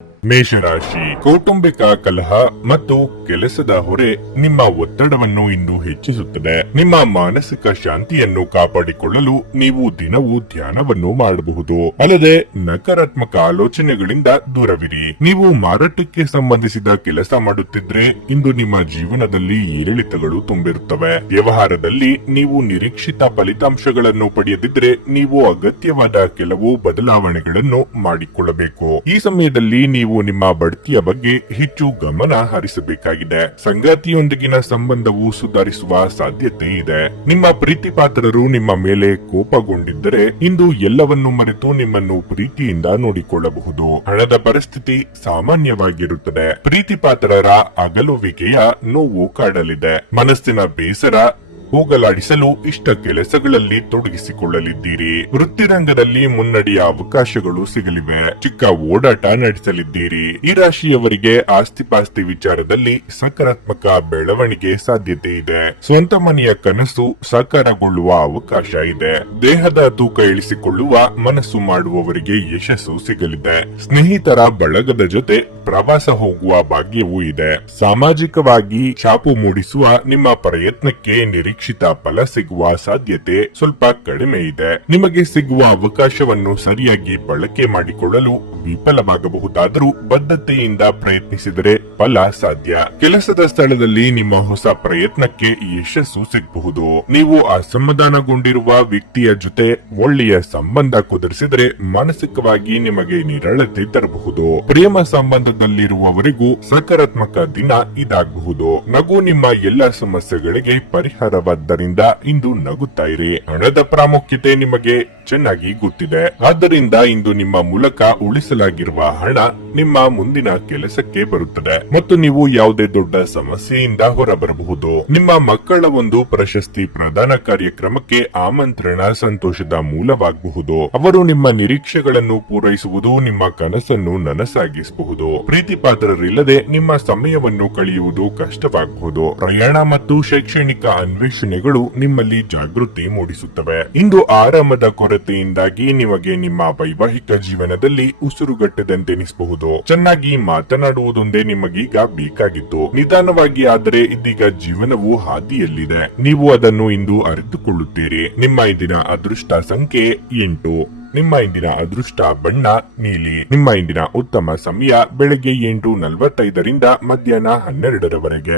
ಮೇಷರಾಶಿ, ಕೌಟುಂಬಿಕ ಕಲಹ ಮತ್ತು ಕೆಲಸದ ಹೊರೆ ನಿಮ್ಮ ಒತ್ತಡವನ್ನು ಇಂದು ಹೆಚ್ಚಿಸುತ್ತದೆ. ನಿಮ್ಮ ಮಾನಸಿಕ ಶಾಂತಿಯನ್ನು ಕಾಪಾಡಿಕೊಳ್ಳಲು ನೀವು ದಿನವೂ ಧ್ಯಾನವನ್ನು ಮಾಡಬಹುದು. ಅಲ್ಲದೆ ನಕಾರಾತ್ಮಕ ಆಲೋಚನೆಗಳಿಂದ ದೂರವಿರಿ. ನೀವು ಮಾರಾಟಕ್ಕೆ ಸಂಬಂಧಿಸಿದ ಕೆಲಸ ಮಾಡುತ್ತಿದ್ರೆ ಇಂದು ನಿಮ್ಮ ಜೀವನದಲ್ಲಿ ಏರಿಳಿತಗಳು ತುಂಬಿರುತ್ತವೆ. ವ್ಯವಹಾರದಲ್ಲಿ ನೀವು ನಿರೀಕ್ಷಿತ ಫಲಿತಾಂಶಗಳನ್ನು ಪಡೆಯದಿದ್ರೆ ನೀವು ಅಗತ್ಯವಾದ ಕೆಲವು ಬದಲಾವಣೆಗಳನ್ನು ಮಾಡಿಕೊಳ್ಳಬೇಕು. ಈ ಸಮಯದಲ್ಲಿ ನೀವು ನಿಮ್ಮ ಬಡ್ತಿಯ ಬಗ್ಗೆ ಹೆಚ್ಚು ಗಮನ ಹರಿಸಬೇಕಾಗಿದೆ. ಸಂಗಾತಿಯೊಂದಿಗಿನ ಸಂಬಂಧವು ಸುಧಾರಿಸುವ ಸಾಧ್ಯತೆ ಇದೆ. ನಿಮ್ಮ ಪ್ರೀತಿ ಪಾತ್ರರು ನಿಮ್ಮ ಮೇಲೆ ಕೋಪಗೊಂಡಿದ್ದರೆ ಇಂದು ಎಲ್ಲವನ್ನು ಮರೆತು ನಿಮ್ಮನ್ನು ಪ್ರೀತಿಯಿಂದ ನೋಡಿಕೊಳ್ಳಬಹುದು. ಹಣದ ಪರಿಸ್ಥಿತಿ ಸಾಮಾನ್ಯವಾಗಿರುತ್ತದೆ. ಪ್ರೀತಿ ಪಾತ್ರರ ಅಗಲುವಿಕೆಯ ನೋವು ಕಾಡಲಿದೆ. ಮನಸ್ಸಿನ ಬೇಸರ ಹೋಗಲಾಡಿಸಲು ಇಷ್ಟ ಕೆಲಸಗಳಲ್ಲಿ ತೊಡಗಿಸಿಕೊಳ್ಳಲಿದ್ದೀರಿ. ವೃತ್ತಿರಂಗದಲ್ಲಿ ಮುನ್ನಡೆಯ ಅವಕಾಶಗಳು ಸಿಗಲಿವೆ. ಚಿಕ್ಕ ಓಡಾಟ ನಡೆಸಲಿದ್ದೀರಿ. ಈ ರಾಶಿಯವರಿಗೆ ಆಸ್ತಿಪಾಸ್ತಿ ವಿಚಾರದಲ್ಲಿ ಸಕಾರಾತ್ಮಕ ಬೆಳವಣಿಗೆ ಸಾಧ್ಯತೆ ಇದೆ. ಸ್ವಂತ ಮನೆಯ ಕನಸು ಸಾಕಾರಗೊಳ್ಳುವ ಅವಕಾಶ ಇದೆ. ದೇಹದ ತೂಕ ಇಳಿಸಿಕೊಳ್ಳುವ ಮನಸ್ಸು ಮಾಡುವವರಿಗೆ ಯಶಸ್ಸು ಸಿಗಲಿದೆ. ಸ್ನೇಹಿತರ ಬಳಗದ ಜೊತೆ ಪ್ರವಾಸ ಹೋಗುವ ಭಾಗ್ಯವೂ ಇದೆ. ಸಾಮಾಜಿಕವಾಗಿ ಛಾಪು ಮೂಡಿಸುವ ನಿಮ್ಮ ಪ್ರಯತ್ನಕ್ಕೆ ನಿರೀಕ್ಷಿತ ಫಲ ಸಿಗುವ ಸಾಧ್ಯತೆ ಸ್ವಲ್ಪ ಕಡಿಮೆ ಇದೆ. ನಿಮಗೆ ಸಿಗುವ ಅವಕಾಶವನ್ನು ಸರಿಯಾಗಿ ಬಳಕೆ ಮಾಡಿಕೊಳ್ಳಲು ವಿಫಲವಾಗಬಹುದಾದರೂ ಬದ್ಧತೆಯಿಂದ ಪ್ರಯತ್ನಿಸಿದರೆ ಫಲ ಸಾಧ್ಯ. ಕೆಲಸದ ಸ್ಥಳದಲ್ಲಿ ನಿಮ್ಮ ಹೊಸ ಪ್ರಯತ್ನಕ್ಕೆ ಯಶಸ್ಸು ಸಿಗಬಹುದು. ನೀವು ಅಸಮಾಧಾನಗೊಂಡಿರುವ ವ್ಯಕ್ತಿಯ ಜೊತೆ ಒಳ್ಳೆಯ ಸಂಬಂಧ ಕುದುರಿಸಿದರೆ ಮಾನಸಿಕವಾಗಿ ನಿಮಗೆ ನಿರಳತೆ ತರಬಹುದು. ಪ್ರೇಮ ಸಂಬಂಧದಲ್ಲಿರುವವರಿಗೂ ಸಕಾರಾತ್ಮಕ ದಿನ ಇದಾಗಬಹುದು. ನಗು ನಿಮ್ಮ ಎಲ್ಲ ಸಮಸ್ಯೆಗಳಿಗೆ ಪರಿಹಾರವಾದ್ದರಿಂದ ಇಂದು ನಗುತ್ತಾ ಇರಿ. ಹಣದ ಪ್ರಾಮುಖ್ಯತೆ ನಿಮಗೆ ಚೆನ್ನಾಗಿ ಗೊತ್ತಿದೆ. ಆದ್ದರಿಂದ ಇಂದು ನಿಮ್ಮ ಮೂಲಕ ಉಳಿಸಲಾಗಿರುವ ಹಣ ನಿಮ್ಮ ಮುಂದಿನ ಕೆಲಸಕ್ಕೆ ಬರುತ್ತದೆ ಮತ್ತು ನೀವು ಯಾವುದೇ ದೊಡ್ಡ ಸಮಸ್ಯೆಯಿಂದ ಹೊರಬರಬಹುದು. ನಿಮ್ಮ ಮಕ್ಕಳ ಒಂದು ಪ್ರಶಸ್ತಿ ಪ್ರದಾನ ಕಾರ್ಯಕ್ರಮಕ್ಕೆ ಆಮಂತ್ರಣ ಸಂತೋಷದ ಮೂಲವಾಗಬಹುದು. ಅವರು ನಿಮ್ಮ ನಿರೀಕ್ಷೆಗಳನ್ನು ಪೂರೈಸುವುದು ನಿಮ್ಮ ಕನಸನ್ನು ನನಸಾಗಿಸಬಹುದು. ಪ್ರೀತಿ ಪಾತ್ರರಿಲ್ಲದೆ ನಿಮ್ಮ ಸಮಯವನ್ನು ಕಳೆಯುವುದು ಕಷ್ಟವಾಗಬಹುದು. ಪ್ರಯಾಣ ಮತ್ತು ಶೈಕ್ಷಣಿಕ ಅನ್ವೇಷಣೆಗಳು ನಿಮ್ಮಲ್ಲಿ ಜಾಗೃತಿ ಮೂಡಿಸುತ್ತವೆ. ಇಂದು ಆರಾಮದ ಕೊರತೆಯಿಂದಾಗಿ ನಿಮಗೆ ನಿಮ್ಮ ವೈವಾಹಿಕ ಜೀವನದಲ್ಲಿ ಉಸಿರುಗಟ್ಟದಂತೆನಿಸಬಹುದು. ಚೆನ್ನಾಗಿ ಮಾತನಾಡುವುದೊಂದೇ ನಿಮಗೀಗ ಬೇಕಾಗಿತ್ತು. ನಿಧಾನವಾಗಿ ಆದರೆ ಇದೀಗ ಜೀವನವು ಹಾದಿಯಲ್ಲಿದೆ. ನೀವು ಅದನ್ನು ಇಂದು ಅರಿತುಕೊಳ್ಳುತ್ತೀರಿ. ನಿಮ್ಮ ಇಂದಿನ ಅದೃಷ್ಟ ಸಂಖ್ಯೆ 8. ನಿಮ್ಮ ಇಂದಿನ ಅದೃಷ್ಟ ಬಣ್ಣ ನೀಲಿ. ನಿಮ್ಮ ಇಂದಿನ ಉತ್ತಮ ಸಮಯ ಬೆಳಗ್ಗೆ 8:45 ರಿಂದ ಮಧ್ಯಾಹ್ನ 12 ರವರೆಗೆ.